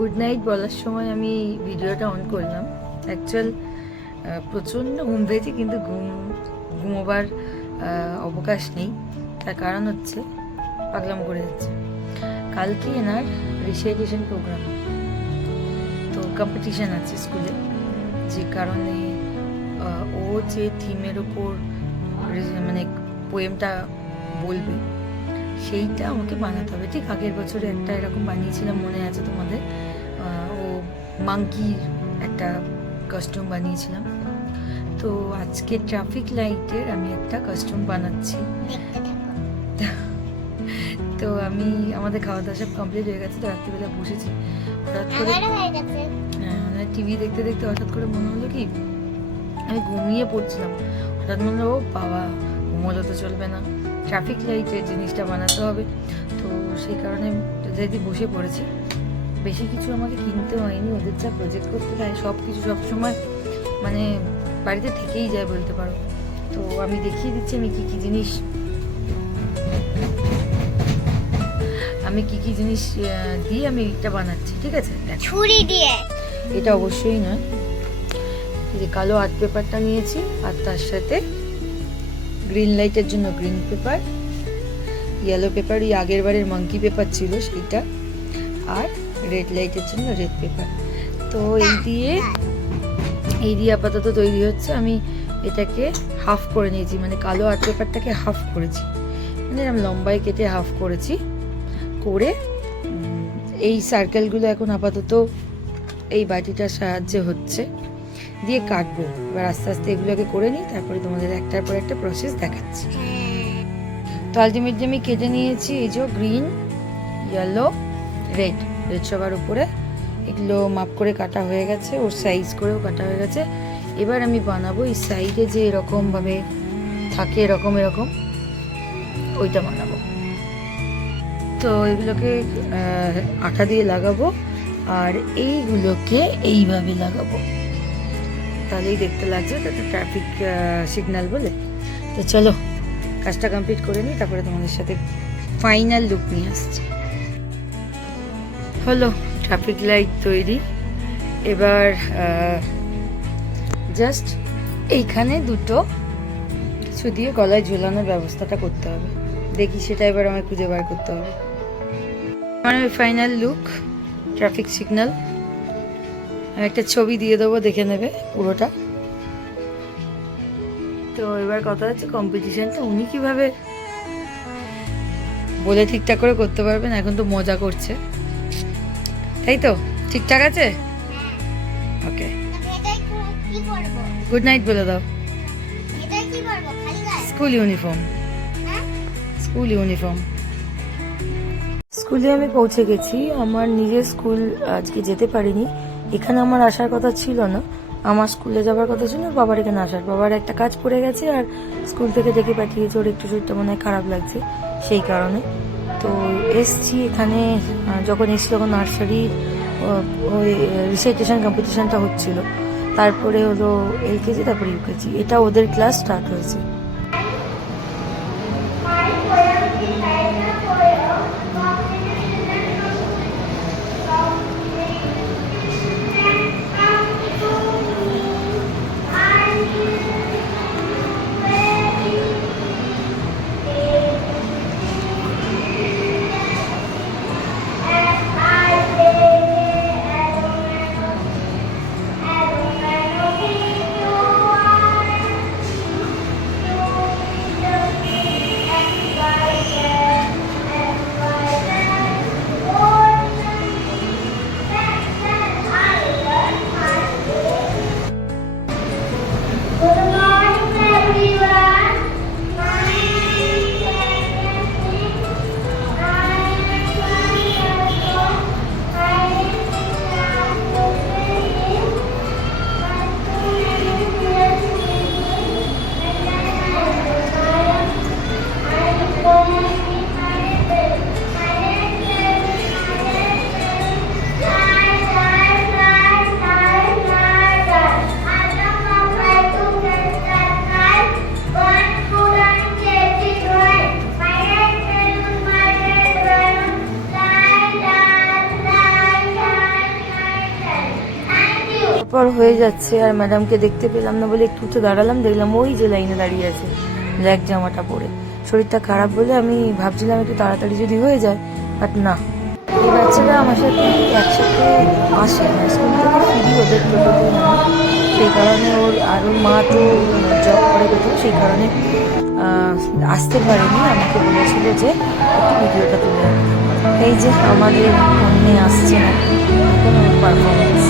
Good night বলার সময় আমি ভিডিওটা অন করলাম। অ্যাকচুয়াল প্রচণ্ড ঘুম পেয়েছি, কিন্তু ঘুমোবার অবকাশ নেই। তার কারণ হচ্ছে পাগলামো করে যাচ্ছে। কালকে এনার রিসাইটেশন প্রোগ্রাম, তো কম্পিটিশান আছে স্কুলে, যে কারণে ও যে থিমের ওপর মানে পোয়েমটা বলবে সেইটা আমাকে বানাতে হবে। ঠিক আগের বছরে একটা এরকম বানিয়েছিলাম, মনে আছে তোমাদের? ও মাঙ্কির একটা কস্টিউম বানিয়েছিলাম। তো আজকে ট্রাফিক লাইটের আমি একটা কস্টিউম বানাচ্ছি। তো আমি আমাদের খাওয়া দাওয়া সব কমপ্লিট হয়ে গেছে, তো রাত্রিবেলা বসেছি, হঠাৎ করে টিভি দেখতে দেখতে হঠাৎ করে মনে হলো কি আমি ঘুমিয়ে পড়ছিলাম। হঠাৎ মনে হলো ও বাবা, ঘুমোলে তো চলবে না, ট্রাফিক লাইটের জিনিসটা বানাতে হবে। তো সেই কারণে যদি বসে পড়েছি। বেশি কিছু আমাকে কিনতে হয়নি, ওদের যা প্রজেক্ট করতে হয় সব কিছু সবসময় মানে বাড়িতে থেকেই যায় বলতে পারো। তো আমি দেখিয়ে দিচ্ছি আমি কি কি জিনিস দিয়ে আমি এটা বানাচ্ছি। ঠিক আছে, ছুরি দিয়ে। এটা অবশ্যই নয়, যে কালো আর্ট পেপারটা নিয়েছি, আর তার সাথে গ্রিন লাইটের জন্য গ্রিন পেপার, ইয়েলো পেপার, এই আগের বারের মাঙ্কি পেপার ছিল সেইটা, আর রেড লাইটের জন্য রেড পেপার। তো এই দিয়ে আপাতত তৈরি হচ্ছে। আমি এটাকে হাফ করে নিয়েছি, মানে কালো আর্ট পেপারটাকে হাফ করেছি, মানে এরকম লম্বায় কেটে হাফ করেছি। করে এই সার্কেলগুলো এখন আপাতত এই বাটিটার সাহায্যে হচ্ছে, দিয়ে কাটবো। এবার আস্তে আস্তে এগুলোকে করে নিই, তারপরে তোমাদের একটার পর একটা প্রসেস দেখাচ্ছি। তো আলটিমেটলি আমি কেটে নিয়েছি এই যে গ্রিন, ইয়েলো, রেড সবার উপরে এগুলো মাপ করে কাটা হয়ে গেছে, ওর সাইজ করেও কাটা হয়ে গেছে। এবার আমি বানাবো এই সাইডে যে এরকম ভাবে থাকে, এরকম ওইটা বানাবো। তো এগুলোকে আঠা দিয়ে লাগাবো, আর এইগুলোকে এইভাবে লাগাবো, তাহলেই দেখতে লাগছে তো ট্রাফিক সিগন্যাল বলে। তো চলো কাজটা কমপ্লিট করে নিই, তারপরে তোমাদের সাথে ফাইনাল লুক নিয়ে আসছি। হলো ট্রাফিক লাইট তৈরি। এবার জাস্ট এইখানে দুটো কিছু দিয়ে গলায় ঝোলানোর ব্যবস্থাটা করতে হবে। দেখি সেটা এবার আমায় খুঁজে বার করতে হবে। আমার ফাইনাল লুক ট্রাফিক সিগন্যাল। আমি একটা ছবি দিয়ে দেবো, দেখে নেবে পুরোটা। তো এবার কথা হচ্ছে কম্পিটিশনটা উনি কিভাবে বলে ঠিকঠাক করে করতে পারবেন। এখন তো মজা করছে, তাই তো? ঠিকঠাক আছে? ওকে, গুড নাইট বলে দাও। স্কুল ইউনিফর্ম, স্কুলে আমি পৌঁছে গেছি। আমার নিজের স্কুল আজকে যেতে পারিনি, এখানে আমার আসার কথা ছিল না। আমার স্কুলে যাওয়ার কথা ছিল, বাবার এখানে আসার। বাবার একটা কাজ পড়ে গেছে, আর স্কুল থেকে ডেকে পাঠিয়েছে, ওর একটু শরীরটা মনে হয় খারাপ লাগছে সেই কারণে। তো এসছি এখানে। যখন এসছি তখন নার্সারি ওই রিসাইটেশন কম্পিটিশনটা হচ্ছিল, তারপরে হলো এলকেজি, তারপরে ইউকেজি, এটা ওদের ক্লাস স্টার্ট হয়েছে। পর হয়ে যাচ্ছে আর ম্যাডামকে দেখতে পেলাম না বলে একটু দাঁড়ালাম, দেখলাম ওই যে লাইনে দাঁড়িয়ে আছে ব্ল্যাক জামাটা পরে। শরীরটা খারাপ বলে আমি ভাবছিলাম একটু তাড়াতাড়ি যদি হয়ে যায়, বাট না। এই বাচ্চারা আমার সাথে একসাথে আসে না, স্কুল থেকে ফিরি ওদের টোটোতে নামি, সেই কারণে ওর মা তো জব করে কোথাও, সেই কারণে আসতে পারেনি। আমাকে বলেছিল যে একটু ভিডিওটা তুলে রাখতে। এই যে আমাদের অন্যে আসছে না এখন ওর পারফরমেন্স।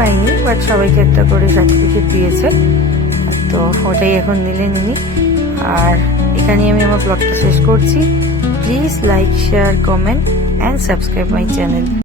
পাইনি, বাট সবাইকে একটা করে সার্টিফিকেট দিয়েছে, তো ওটাই এখন নিলেন উনি। আর এখানে আমি আমার ব্লগটা শেষ করছি। Please like, share, comment and subscribe my channel.